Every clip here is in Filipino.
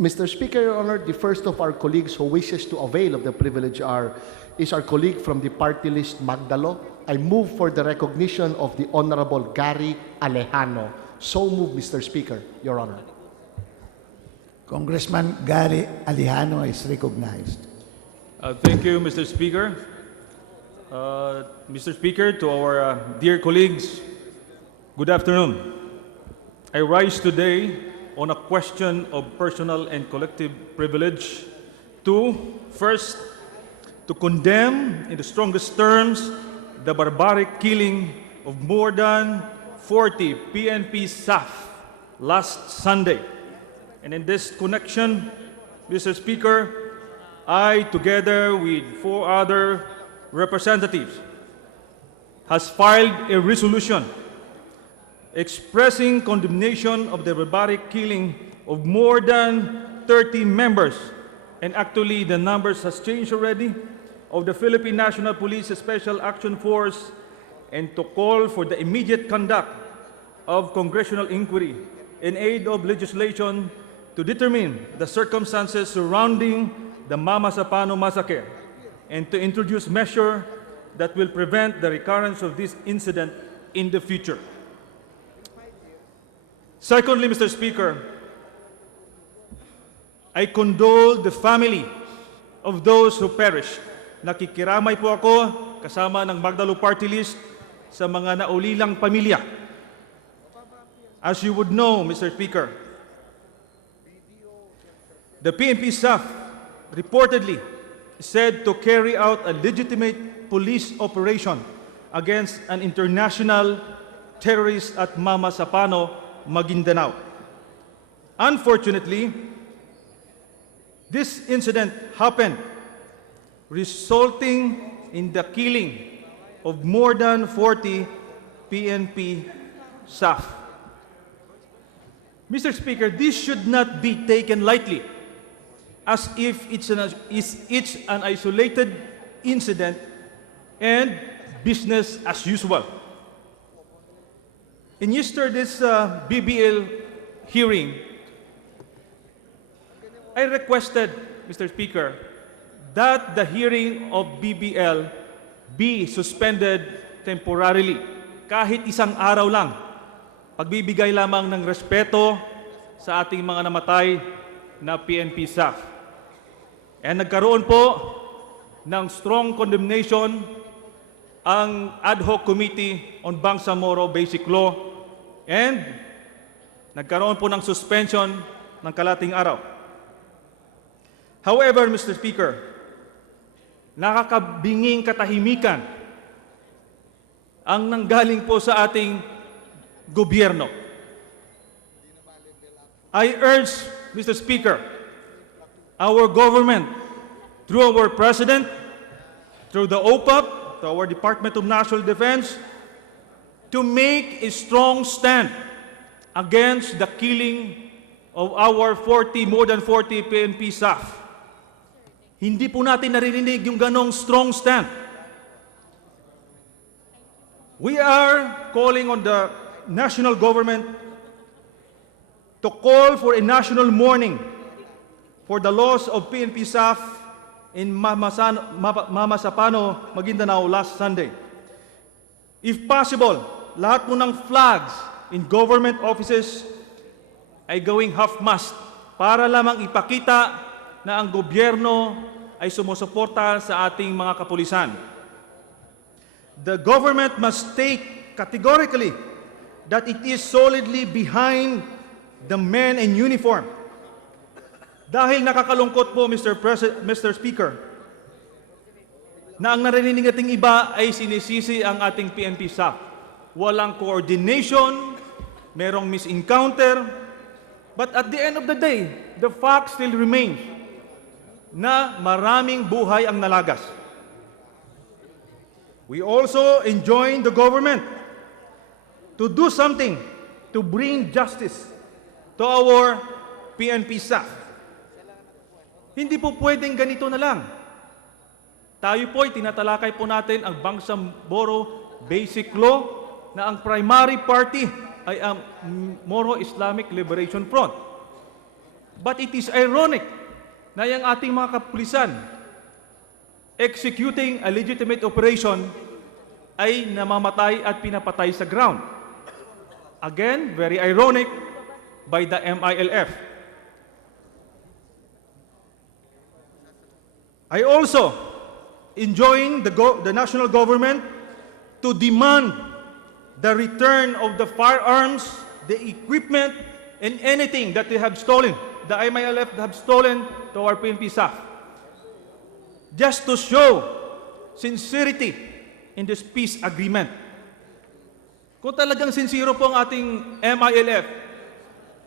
Mr. Speaker, Your Honor, the first of our colleagues who wishes to avail of the privilege is our colleague from the party list, Magdalo. I move for the recognition of the Honorable Gary Alejano. So move, Mr. Speaker, Your Honor. Congressman Gary Alejano is recognized. Thank you, Mr. Speaker. Mr. Speaker, to our dear colleagues, good afternoon. I rise today on a question of personal and collective privilege to, first, to condemn in the strongest terms the barbaric killing of more than 40 PNP staff last Sunday. And in this connection, Mr. Speaker, I, together with 4 other representatives, has filed a resolution expressing condemnation of the barbaric killing of more than 30 members, and actually the numbers has changed already, of the Philippine National Police Special Action Force, and to call for the immediate conduct of congressional inquiry in aid of legislation to determine the circumstances surrounding the Mamasapano massacre and to introduce measures that will prevent the recurrence of this incident in the future. Secondly, Mr. Speaker, I condole the family of those who perished. Nakikiramay po ako kasama ng Magdalo Party List sa mga naulilang pamilya. As you would know, Mr. Speaker, the PNP staff reportedly said to carry out a legitimate police operation against an international terrorist at Mamasapano, Magdalo. Unfortunately, this incident happened, resulting in the killing of more than 40 PNP staff. Mr. Speaker, this should not be taken lightly, as if it's an isolated incident and business as usual. In yesterday's BBL hearing, I requested, Mr. Speaker, that the hearing of BBL be suspended temporarily, kahit isang araw lang, pagbibigay lamang ng respeto sa ating mga namatay na PNP staff. And nagkaroon po ng strong condemnation ang Ad Hoc Committee on Bangsamoro Basic Law, and nagkaroon po ng suspension ng kalating araw. However, Mr. Speaker, nakakabinging katahimikan ang nanggaling po sa ating gobyerno. I urge, Mr. Speaker, our government, through our President, through the OPAP, to our Department of National Defense, to make a strong stand against the killing of our more than 40 PNP staff. Hindi po natin naririnig yung ganong strong stand. We are calling on the national government to call for a national mourning for the loss of PNP staff in Mamasapano, Magdalo last Sunday. If possible, lahat po ng flags in government offices ay gawing half-mast para lamang ipakita na ang gobyerno ay sumusuporta sa ating mga kapulisan. The government must state categorically that it is solidly behind the men in uniform. Dahil nakakalungkot po, Mr. Speaker, na ang narinig nating iba ay sinisisi ang ating PNP staff. Walang coordination, merong misencounter, but at the end of the day, the fact still remains na maraming buhay ang nalagas. We also enjoin the government to do something to bring justice to our PNP staff. Hindi po pwedeng ganito na lang. Tayo po'y tinatalakay po natin ang Bangsamoro Basic Law na ang primary party ay ang Moro Islamic Liberation Front. But it is ironic na yung ating mga kapulisan executing a legitimate operation ay namamatay at pinapatay sa ground. Again, very ironic by the MILF. I also enjoin the national government to demand the return of the firearms, the equipment, and anything that they have stolen, the MILF have stolen to our PNP staff. Just to show sincerity in this peace agreement. Kung talagang sincero po ang ating MILF,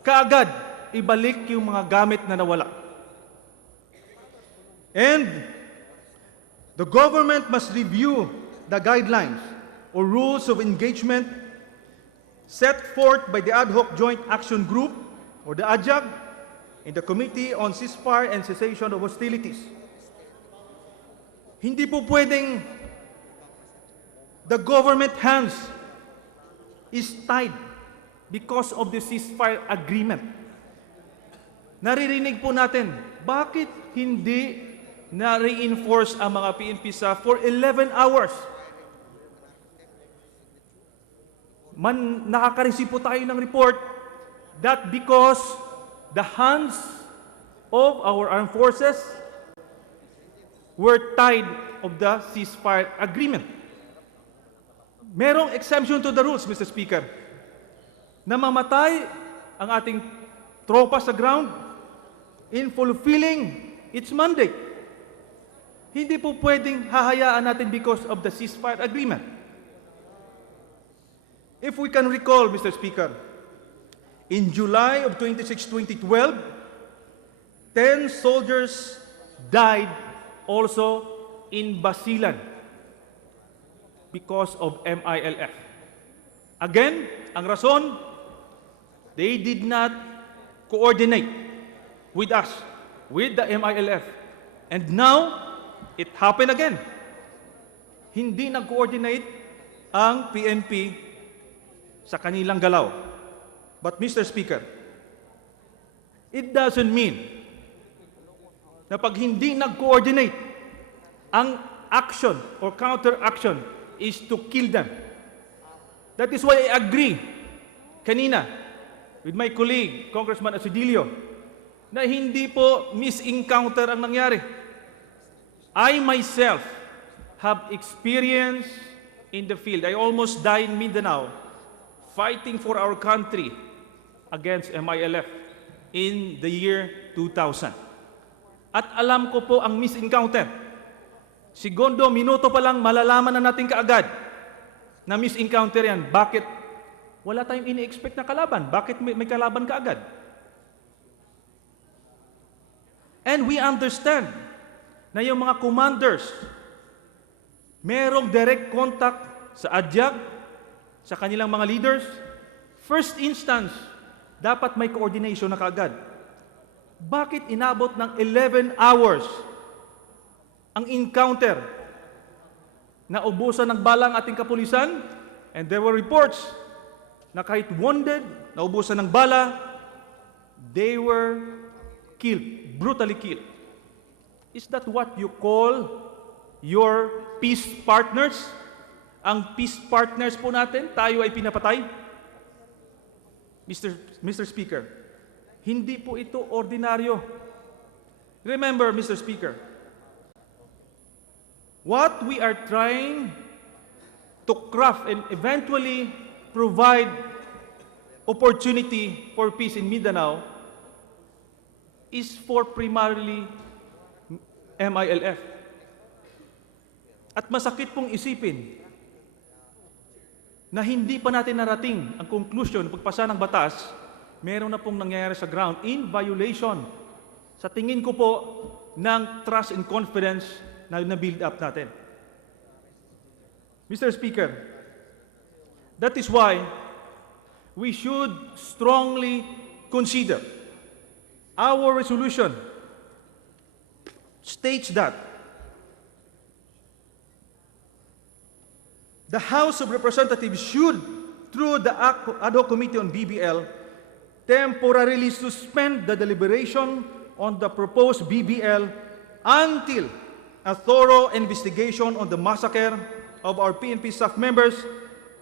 kaagad ibalik yung mga gamit na nawala. And the government must review the guidelines or rules of engagement set forth by the Ad Hoc Joint Action Group or the AJAG in the Committee on Ceasefire and Cessation of Hostilities. Hindi po pwedeng the government hands is tied because of the ceasefire agreement. Naririnig po natin, bakit hindi na-reinforce ang mga PNP sa for 11 hours? Nakaka-receive po tayo ng report that because the hands of our armed forces were tied of the ceasefire agreement. Merong exemption to the rules, Mr. Speaker. Namamatay ang ating tropa sa ground in fulfilling its mandate. Hindi po pwedeng hahayaan natin because of the ceasefire agreement. If we can recall, Mr. Speaker, in July of 2012, 10 soldiers died also in Basilan because of MILF. Again, ang rason, they did not coordinate with us, with the MILF. And now, it happened again. Hindi nag-coordinate ang PNP sa kanilang galaw. But Mr. Speaker, it doesn't mean na pag hindi nag-coordinate, ang action or counter-action is to kill them. That is why I agree kanina with my colleague, Congressman Asidilio, na hindi po misencounter ang nangyari. I myself have experience in the field. I almost died in Mindanao fighting for our country against MILF in the year 2000. At alam ko po ang misencounter. Segundo, minuto pa lang malalaman na natin kaagad na misencounter yan. Bakit? Wala tayong ini-expect na kalaban. Bakit may kalaban kaagad? And we understand na yung mga commanders merong direct contact sa ADYAG, sa kanilang mga leaders. First instance, dapat may coordination na kaagad. Bakit inabot ng 11 hours ang encounter na ubusan ng bala ang ating kapulisan? And there were reports na kahit wounded, na ubusan ng bala, they were killed, brutally killed. Is that what you call your peace partners? Ang peace partners po natin, tayo ay pinapatay? Mr. Speaker, hindi po ito ordinaryo. Remember, Mr. Speaker, what we are trying to craft and eventually provide opportunity for peace in Mindanao is for primarily MILF. At masakit pong isipin na hindi pa natin narating ang conclusion, pagpasa ng batas, meron na pong nangyayari sa ground in violation, sa tingin ko po, ng trust and confidence na na-build up natin. Mr. Speaker, that is why we should strongly consider our resolution states that the House of Representatives should, through the Ad Hoc Committee on BBL, temporarily suspend the deliberation on the proposed BBL until a thorough investigation on the massacre of our PNP staff members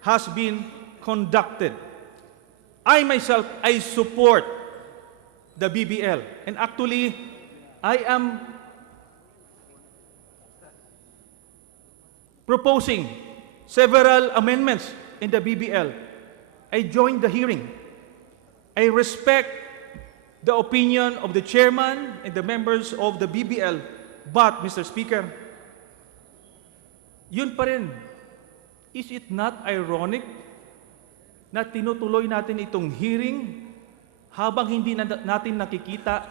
has been conducted. I myself, I support the BBL. And actually, I am proposing several amendments in the BBL. I joined the hearing. I respect the opinion of the chairman and the members of the BBL. But, Mr. Speaker, yun pa rin. Is it not ironic na tinutuloy natin itong hearing habang hindi natin nakikita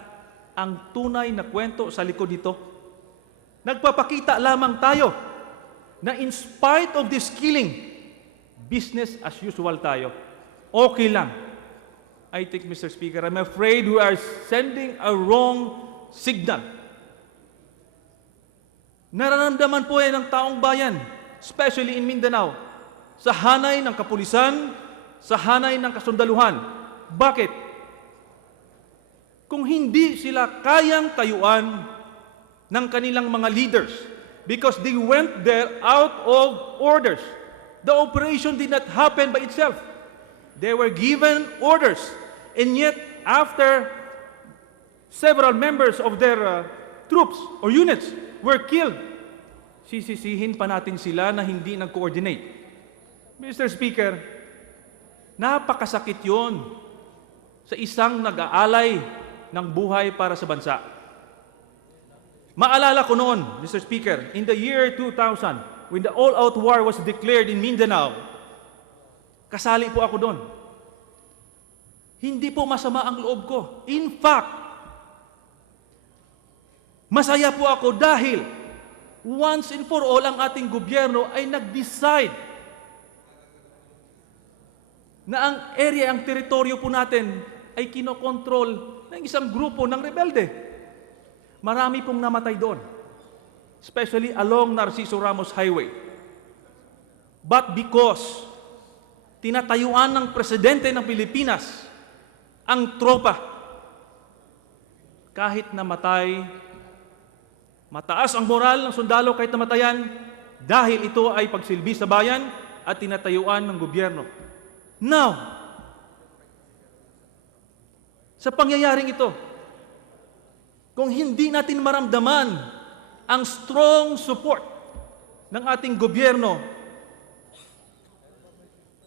ang tunay na kwento sa likod nito? Nagpapakita lamang tayo na in spite of this killing, business as usual tayo. Okay lang. I think, Mr. Speaker, I'm afraid we are sending a wrong signal. Nararamdaman po yan ng taong bayan, especially in Mindanao, sa hanay ng kapulisan, sa hanay ng kasundaluhan. Bakit? Kung hindi sila kayang tayuan ng kanilang mga leaders because they went there out of orders. The operation did not happen by itself. They were given orders. And yet, after several members of their troops or units were killed, sisisihin pa natin sila na hindi nag-coordinate. Mr. Speaker, napakasakit yon sa isang nag-aalay ng buhay para sa bansa. Maalala ko noon, Mr. Speaker, in the year 2000, when the all-out war was declared in Mindanao, kasali po ako doon. Hindi po masama ang loob ko. In fact, masaya po ako dahil once and for all ang ating gobyerno ay nag-decide na ang area, ang teritoryo po natin ay kinokontrol ng isang grupo ng rebelde. Marami pong namatay doon, especially along Narciso Ramos Highway. But because tinatayuan ng presidente ng Pilipinas ang tropa, kahit namatay, mataas ang moral ng sundalo kahit namatayan dahil ito ay pagsilbi sa bayan at tinatayuan ng gobyerno. Now, sa pangyayaring ito, kung hindi natin maramdaman ang strong support ng ating gobyerno,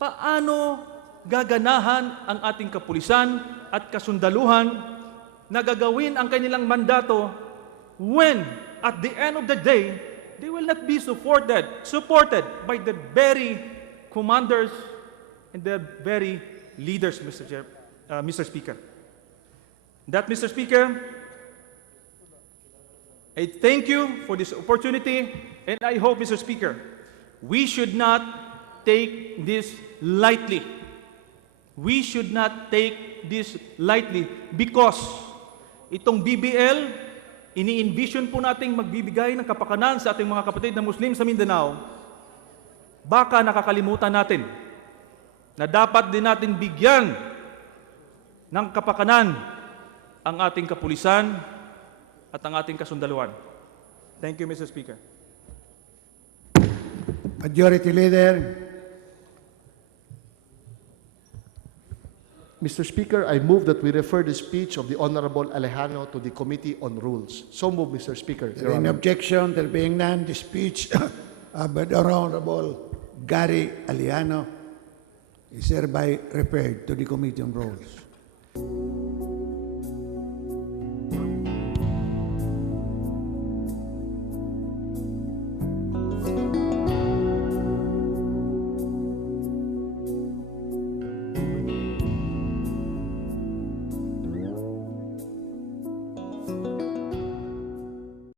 paano gaganahan ang ating kapulisan at kasundaluhan na gagawin ang kanilang mandato when, at the end of the day, they will not be supported by the very commanders and the very leaders, Mr. Speaker. That, Mr. Speaker, I thank you for this opportunity, and I hope, Mr. Speaker, we should not take this lightly. We should not take this lightly because itong BBL, ini-envision po nating magbibigay ng kapakanan sa ating mga kapatid na Muslim sa Mindanao. Baka nakakalimutan natin na dapat din natin bigyan ng kapakanan ang ating kapulisan at ang ating kasundaluhan. Thank you, Mr. Speaker. Majority Leader. Mr. Speaker, I move that we refer the speech of the Honorable Alejano to the Committee on Rules. So move, Mr. Speaker. There being objection, there being none, the speech of the Honorable Gary Alejano is hereby referred to the Committee on Rules.